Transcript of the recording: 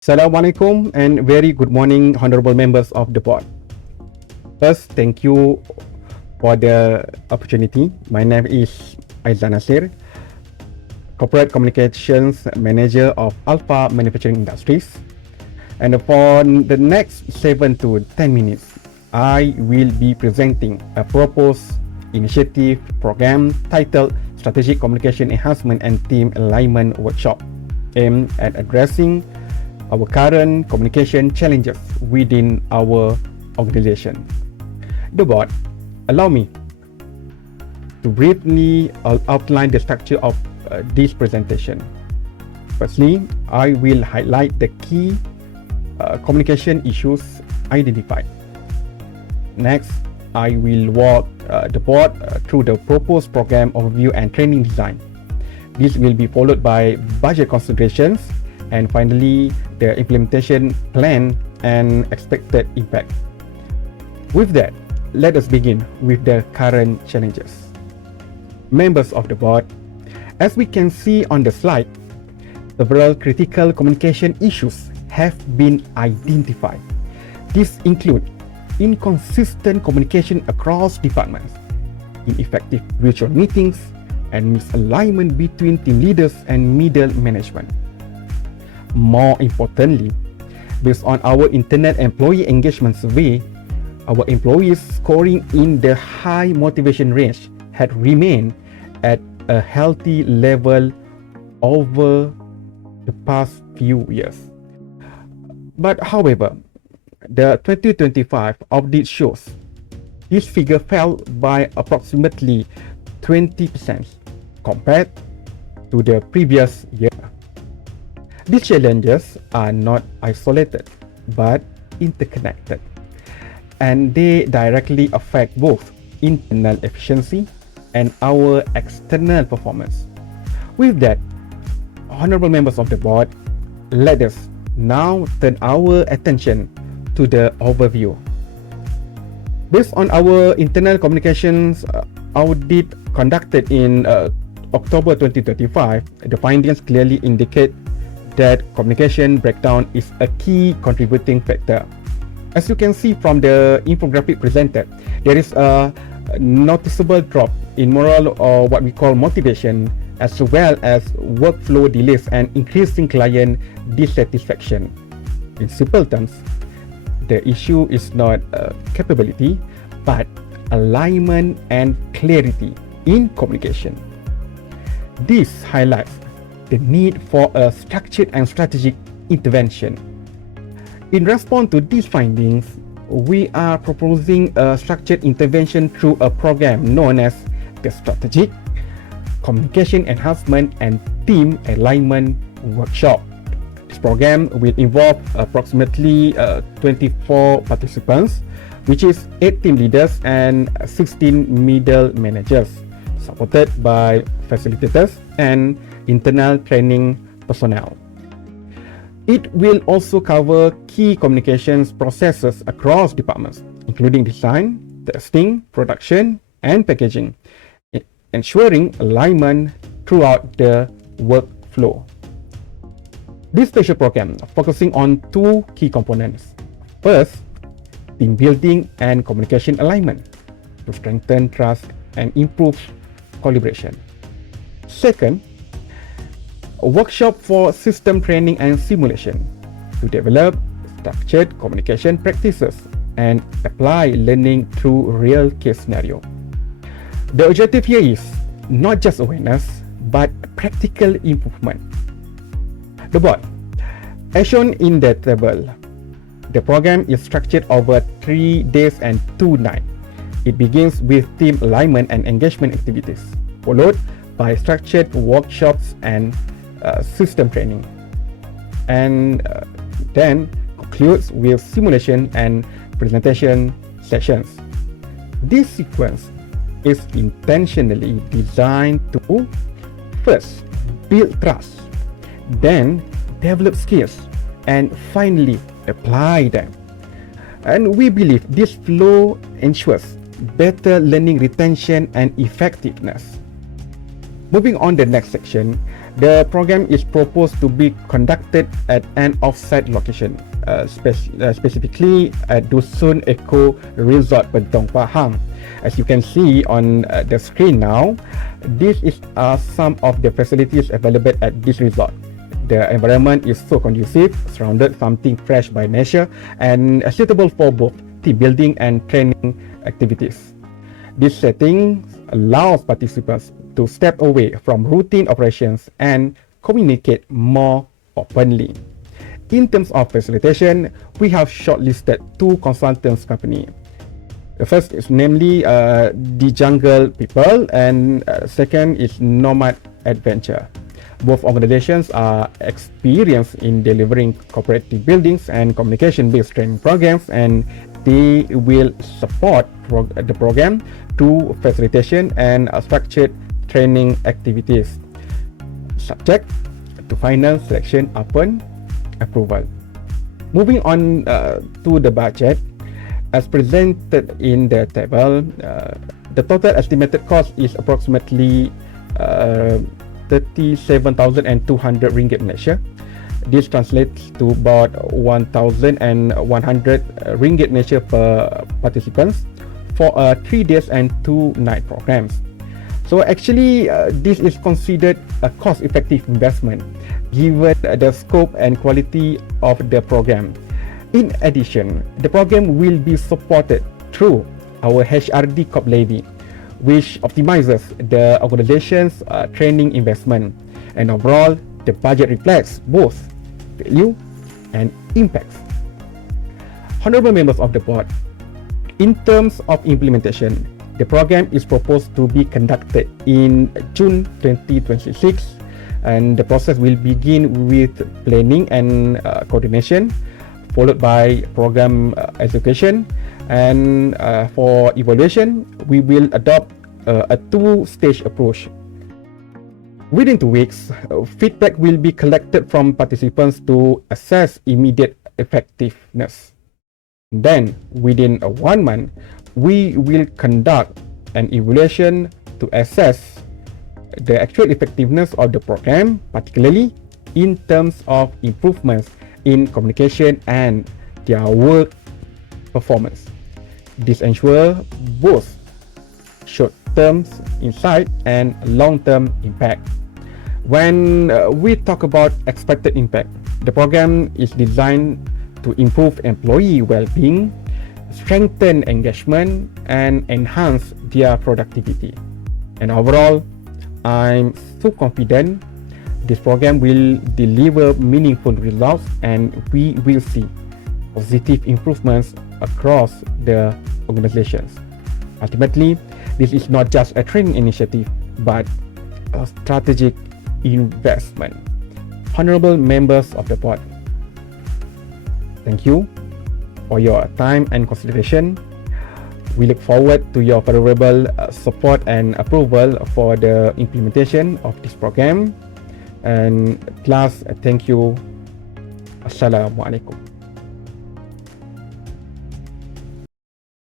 Assalamualaikum and very good morning, honorable members of the board. First, thank you for the opportunity. My name is Aizan Nasir, Corporate Communications Manager of Alpha Manufacturing Industries. And for the next 7 to 10 minutes, I will be presenting a proposed initiative program titled Strategic Communication Enhancement and Team Alignment Workshop, aimed at addressing our current communication challenges within our organization. The board, allow me to briefly outline the structure of this presentation. Firstly, I will highlight the key communication issues identified. Next, I will walk the board through the proposed program overview and training design. This will be followed by budget considerations, and finally, the implementation plan and expected impact. With that, let us begin with the current challenges. Members of the board, as we can see on the slide, several critical communication issues have been identified. These include inconsistent communication across departments, ineffective virtual meetings, and misalignment between team leaders and middle management. More importantly, based on our internal employee engagement survey, our employees scoring in the high motivation range had remained at a healthy level over the past few years. But however, the 2025 audit shows this figure fell by approximately 20% compared to the previous year. These challenges are not isolated but interconnected, and they directly affect both internal efficiency and our external performance. With that, honorable members of the board, let us now turn our attention to the overview. Based on our internal communications audit conducted in October 2025, the findings clearly indicate that communication breakdown is a key contributing factor. As you can see from the infographic presented, there is a noticeable drop in moral, or what we call motivation, as well as workflow delays and increasing client dissatisfaction. In simple terms, the issue is not capability, but alignment and clarity in communication. This highlights the need for a structured and strategic intervention. In response to these findings, we are proposing a structured intervention through a program known as the Strategic Communication Enhancement and Team Alignment Workshop. This program will involve approximately 24 participants, which is 8 team leaders and 16 middle managers, supported by facilitators and internal training personnel. It will also cover key communications processes across departments, including design, testing, production, and packaging, ensuring alignment throughout the workflow. This special program focusing on 2 key components. First, team building and communication alignment to strengthen trust and improve collaboration. Second, a workshop for system training and simulation to develop structured communication practices and apply learning through real case scenario. The objective here is not just awareness, but practical improvement. The board, as shown in the table, the program is structured over 3 days and 2 nights. It begins with team alignment and engagement activities, followed by structured workshops and system training, and then concludes with simulation and presentation sessions. This sequence is intentionally designed to first build trust, then develop skills, and finally apply them. And we believe this flow ensures better learning retention and effectiveness. Moving on the next section, The program is proposed to be conducted at an off-site location, specifically at Dusun Eco Resort, Bedong Pahang. As you can see on the screen now, this is some of the facilities available at this resort. The environment is so conducive, surrounded something fresh by nature, and suitable for both team building and training activities. This setting allows participants to step away from routine operations and communicate more openly. In terms of facilitation, we have shortlisted 2 consultants company. The first is namely The Jungle People, and second is Nomad Adventure. Both organizations are experienced in delivering cooperative buildings and communication-based training programs, and they will support the program through facilitation and structured training activities, subject to final selection upon approval. Moving on to the budget, as presented in the table, the total estimated cost is approximately 37,200 Ringgit Malaysia. This translates to about 1,100 Ringgit Malaysia per participants for a 3 days and 2 night programs. So actually, this is considered a cost-effective investment given the scope and quality of the program. In addition, the program will be supported through our HRD Corp Levy, which optimizes the organization's training investment, and overall, the budget reflects both value and impacts. Honorable members of the board, in terms of implementation, the program is proposed to be conducted in June 2026, and the process will begin with planning and coordination, followed by program execution, and for evaluation, we will adopt a 2-stage approach. Within 2 weeks, feedback will be collected from participants to assess immediate effectiveness. Then, within 1 month, we will conduct an evaluation to assess the actual effectiveness of the program, particularly in terms of improvements in communication and their work performance. This ensures both short-term insight and long-term impact. When we talk about expected impact, the program is designed to improve employee well-being, strengthen engagement, and enhance their productivity. And overall, I'm so confident this program will deliver meaningful results, and we will see positive improvements across the organizations. Ultimately, this is not just a training initiative, but a strategic investment. Honorable members of the board, thank you for your time and consideration. We look forward to your favorable support and approval for the implementation of this program. And last, thank you. Assalamualaikum.